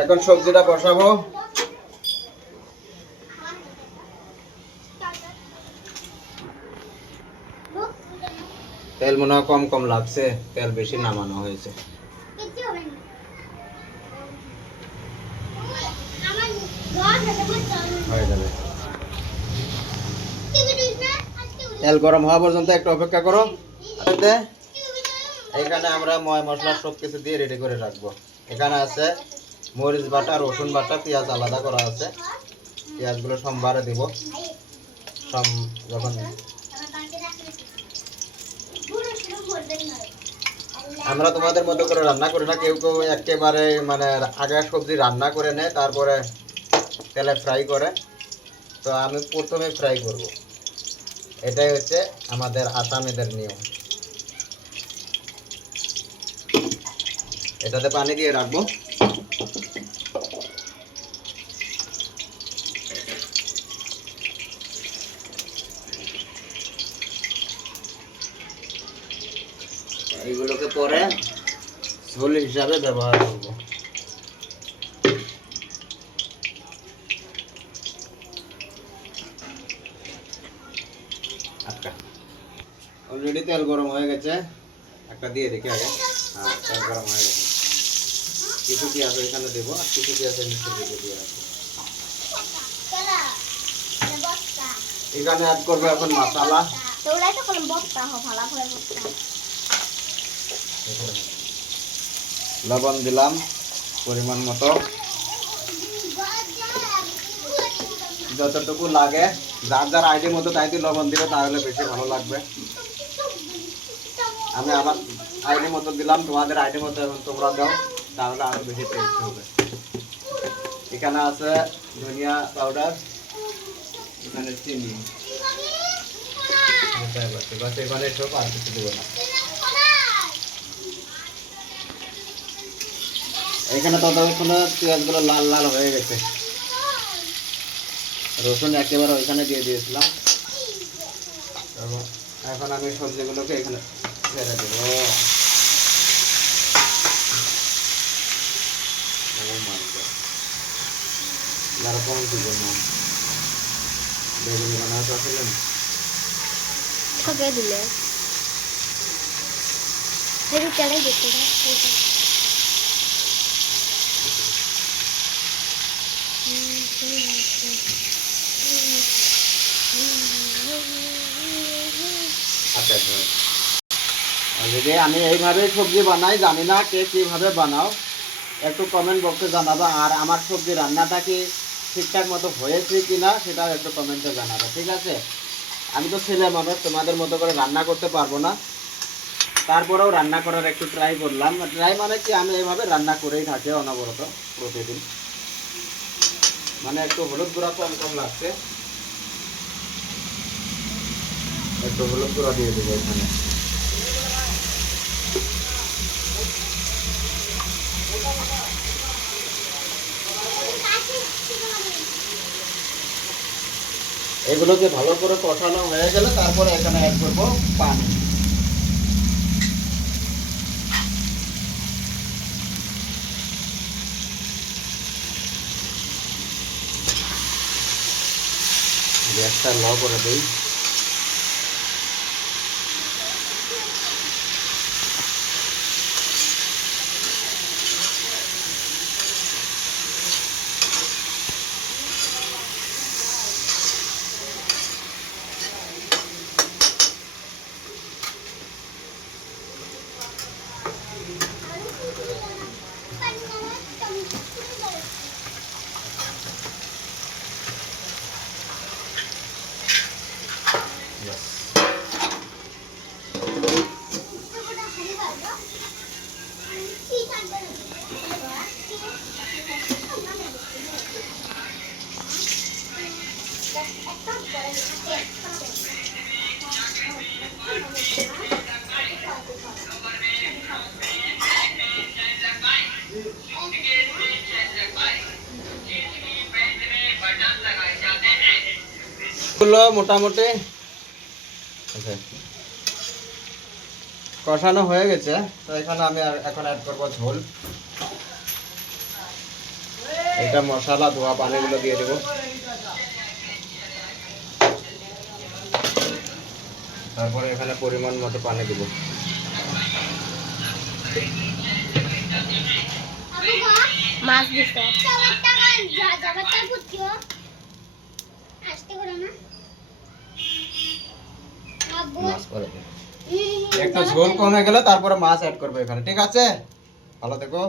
এখন সবজিটা বসাবো। তেল মনে হয় কম কম লাগছে, তেল বেশি নামানো হয়েছে। হয়ে যাবে। তেল গরম হওয়া পর্যন্ত একটু অপেক্ষা করো। এখানে আমরা ময় মশলা সব কিছু দিয়ে রেডি করে রাখবো। এখানে আছে মরিচ বাটা, রসুন বাটা, পেঁয়াজ আলাদা করা আছে। পেঁয়াজগুলো সোমবারে দিব। যখন আমরা তোমাদের মতো করে রান্না করি না, কেউ কেউ একেবারে মানে আগে সবজি রান্না করে নেয় তারপরে তেলে ফ্রাই করে। তো আমি প্রথমে ফ্রাই করব, এটাই হচ্ছে আমাদের আসামিদের নিয়ম। এটাতে পানি দিয়ে রাখবো। এইগুলোকে পরে ঝোল হিসাবে ব্যবহার করব। আচ্ছা, অলরেডি তেল গরম হয়ে গেছে। একটা দিয়ে দেখি আগে। হ্যাঁ, তেল গরম হয়ে গেছে। কিছু পেঁয়াজ এখানে দেবো আর কিছু পেঁয়াজ নিচে দিয়ে রাখবো। এখানে অ্যাড করবো এখন মশলা। লবণ দিলাম পরিমাণ মতো, যতটুকু লাগে। যার যার আইডি মতো তাই দিয়ে লবণ দিলে তাহলে বেশি ভালো লাগবে। আমি আমার আইডি মতো দিলাম, তোমাদের আইডি মতো এখন তোমরা দাও, তাহলে আরো বেশি টেস্ট হবে। এখানে আছে ধনিয়া পাউডার, এখানে চিনি, এখানে সব আর কিছু দেবো না। এখানে ততক্ষণে পেঁয়াজগুলো লাল লাল হয়ে গেছে। রসুন একেবারে ওইখানে দিয়ে দিয়েছিলাম। এখন আমি সবজিগুলোকে এখানে ছেড়ে দেবো। বেগুনি বানাতে আসলেন দিলে আচ্ছা, যদি আমি এইভাবে সবজি বানাই, জানি না কে কীভাবে বানাও, একটু কমেন্ট বক্সে জানাবা। আর আমার সবজি রান্নাটা কি ঠিকঠাক মতো হয়েছে কি না সেটাও একটু কমেন্টে জানাবা, ঠিক আছে? আমি তো ছেলে মানুষ, তোমাদের মতো করে রান্না করতে পারবো না, তারপরেও রান্না করার একটু ট্রাই করলাম। ট্রাই মানে কি, আমি এইভাবে রান্না করেই থাকি অনবরত প্রতিদিন। মানে একটু হলুদ গুঁড়া কম কম লাগছে, একটু হলুদ গুঁড়া দিয়ে দেবো এখানে। এগুলোকে ভালো করে কষানো হয়ে গেলে তারপরে এখানে অ্যাড করবো পানি। গ্যাসটা লো করে দিই। মোটামুটি কষানো হয়ে গেছে। তো এখানে আমি এখন অ্যাড করবো ঝোল। এটা মশলা ধোয়া পানিগুলো দিয়ে দেব। তারপরে এখানে পরিমাণ মতো পানি দেব। মাছ দিছো যাবারটা বুঝছো আসতে করে না আব্বু মাছ করে দেব। একটু ঝোল কমে গেলে তারপরে মাছ অ্যাড করবে এখানে, ঠিক আছে? ভালো থেকো।